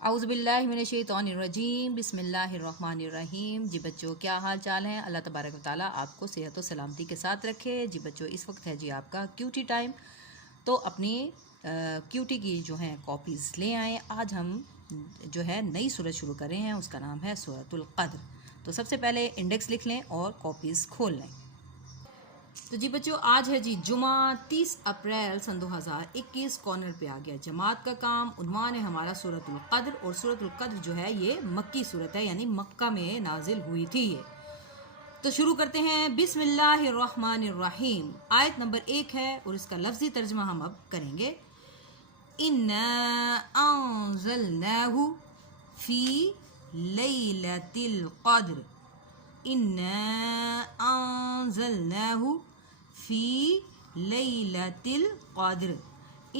اعوذ باللہ من الشیطان الرجیم بسم اللہ الرحمن الرحیم۔ جی بچوں، کیا حال چال ہیں؟ اللہ تبارک و تعالیٰ آپ کو صحت و سلامتی کے ساتھ رکھے۔ جی بچوں، اس وقت ہے جی آپ کا کیوٹی ٹائم، تو اپنی کیوٹی کی جو ہیں کاپیز لے آئیں۔ آج ہم جو ہے نئی سورت شروع کر رہے ہیں، اس کا نام ہے سورۃ القدر۔ تو سب سے پہلے انڈیکس لکھ لیں اور کاپیز کھول لیں۔ تو جی بچوں، آج ہے جی جمعہ 30 اپریل سن 2021۔ کارنر پہ آ گیا جماعت کا کام۔ عنوان ہے ہمارا سورۃ القدر، اور سورۃ القدر جو ہے یہ مکی سورت ہے، یعنی مکہ میں نازل ہوئی تھی یہ۔ تو شروع کرتے ہیں، بسم اللہ الرحمن الرحیم۔ آیت نمبر 1 ہے اور اس کا لفظی ترجمہ ہم اب کریں گے۔ اِنَّا أَنزَلْنَاهُ فِي لَيْلَةِ الْقَدْرِ اِنَّا أَنزَلْنَاهُ فی لیلۃ القدر۔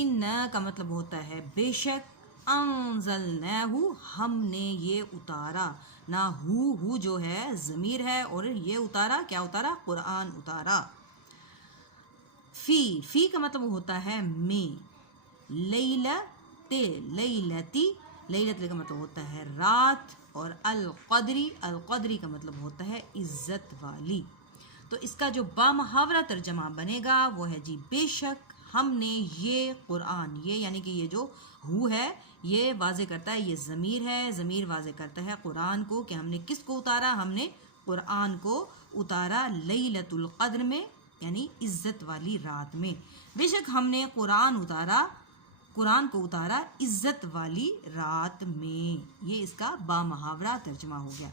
انا کا مطلب ہوتا ہے بے شک، انزلناہ ہم نے یہ اتارا، نہ ہو جو ہے ضمیر ہے، اور یہ اتارا کیا اتارا؟ قرآن اتارا۔ فی کا مطلب ہوتا ہے میں، لیلتی کا مطلب ہوتا ہے رات، اور القدری کا مطلب ہوتا ہے عزت والی۔ تو اس کا جو بامحاورہ ترجمہ بنے گا وہ ہے جی بے شک ہم نے یہ قرآن، یہ یعنی کہ یہ جو ہو ہے یہ واضح کرتا ہے، یہ ضمیر ہے، ضمیر واضح کرتا ہے قرآن کو، کہ ہم نے کس کو اتارا؟ ہم نے قرآن کو اتارا لیلۃ القدر میں، یعنی عزت والی رات میں۔ بے شک ہم نے قرآن کو اتارا عزت والی رات میں۔ یہ اس کا بامحاورہ ترجمہ ہو گیا۔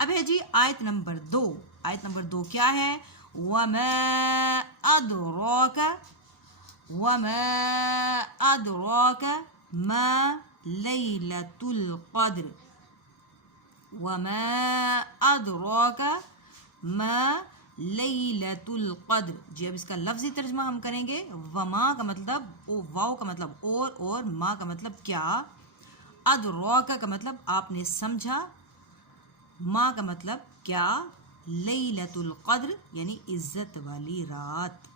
اب ہے جی آیت نمبر 2۔ آیت نمبر 2 کیا ہے؟ وَمَا أَدْرَاكَ مَا لَيْلَةُ الْقَدْرِ وَمَا أَدْرَاكَ مَا لَيْلَةُ الْقَدْرِ۔ جی اب اس کا لفظی ترجمہ ہم کریں گے۔ وما کا مطلب، واو کا مطلب اور ما کا مطلب کیا، ادراک کا مطلب آپ نے سمجھا، ما کا مطلب کیا، لیلۃ القدر یعنی عزت والی رات۔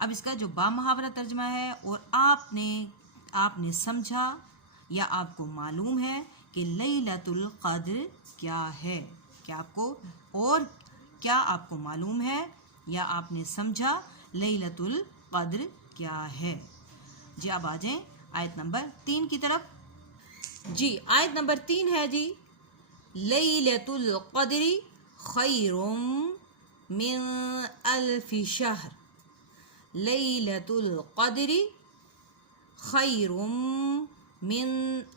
اب اس کا جو بامحاورہ ترجمہ ہے، اور آپ نے سمجھا یا آپ کو معلوم ہے کہ لیلۃ القدر کیا ہے، کیا آپ کو، اور کیا آپ کو معلوم ہے یا آپ نے سمجھا لیلۃ القدر کیا ہے۔ جی اب آ جائیں آیت نمبر 3 کی طرف۔ جی آیت نمبر 3 ہے جی لیلۃ القدر خیر من الف شہر لیلۃ القدر خیر من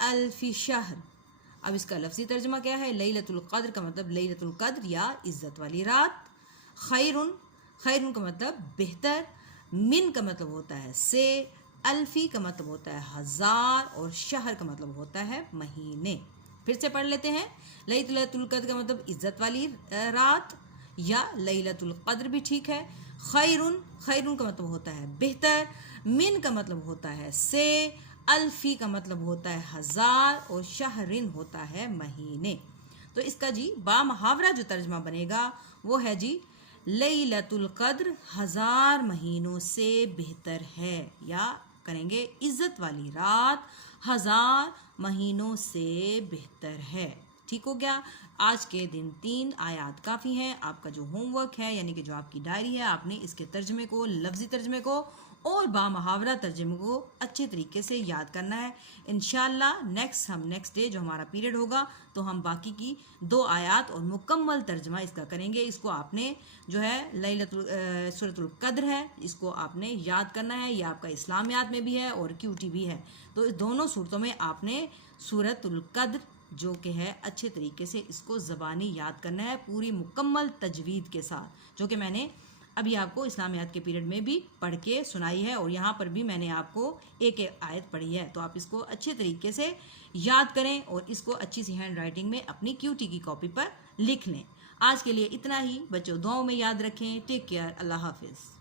الف شہر۔ اب اس کا لفظی ترجمہ کیا ہے؟ لیلۃ القدر کا مطلب لیلۃ القدر یا عزت والی رات، خیر کا مطلب بہتر، من کا مطلب ہوتا ہے سے، الفی کا مطلب ہوتا ہے ہزار، اور شہر کا مطلب ہوتا ہے مہینے۔ پھر سے پڑھ لیتے ہیں۔ لیلۃ القدر کا مطلب عزت والی رات، یا لیلۃ القدر بھی ٹھیک ہے۔ خیر کا مطلب ہوتا ہے بہتر، من کا مطلب ہوتا ہے سے، الفی کا مطلب ہوتا ہے ہزار، اور شہرن ہوتا ہے مہینے۔ تو اس کا جی بامحاورہ جو ترجمہ بنے گا وہ ہے جی لیلۃ القدر ہزار مہینوں سے بہتر ہے، یا کریں گے عزت والی رات ہزار مہینوں سے بہتر ہے۔ ٹھیک ہو گیا۔ آج کے دن 3 آیات کافی ہیں۔ آپ کا جو ہوم ورک ہے، یعنی کہ جو آپ کی ڈائری ہے، آپ نے اس کے ترجمے کو، لفظی ترجمے کو اور بامحاورہ ترجمے کو اچھے طریقے سے یاد کرنا ہے۔ انشاءاللہ نیکسٹ ڈے جو ہمارا پیریڈ ہوگا تو ہم باقی کی 2 آیات اور مکمل ترجمہ اس کا کریں گے۔ اس کو آپ نے جو ہے سورۃ القدر ہے، اس کو آپ نے یاد کرنا ہے۔ یہ آپ کا اسلامیات میں بھی ہے اور کیوٹی بھی ہے، تو اس دونوں صورتوں میں آپ نے سورۃ القدر جو کہ ہے اچھے طریقے سے اس کو زبانی یاد کرنا ہے، پوری مکمل تجوید کے ساتھ، جو کہ میں نے ابھی آپ کو اسلامیات کے پیریڈ میں بھی پڑھ کے سنائی ہے، اور یہاں پر بھی میں نے آپ کو ایک آیت پڑھی ہے۔ تو آپ اس کو اچھے طریقے سے یاد کریں اور اس کو اچھی سی ہینڈ رائٹنگ میں اپنی کیوٹی کی کاپی پر لکھ لیں۔ آج کے لیے اتنا ہی بچوں، دعاؤں میں یاد رکھیں۔ ٹیک کیئر، اللہ حافظ۔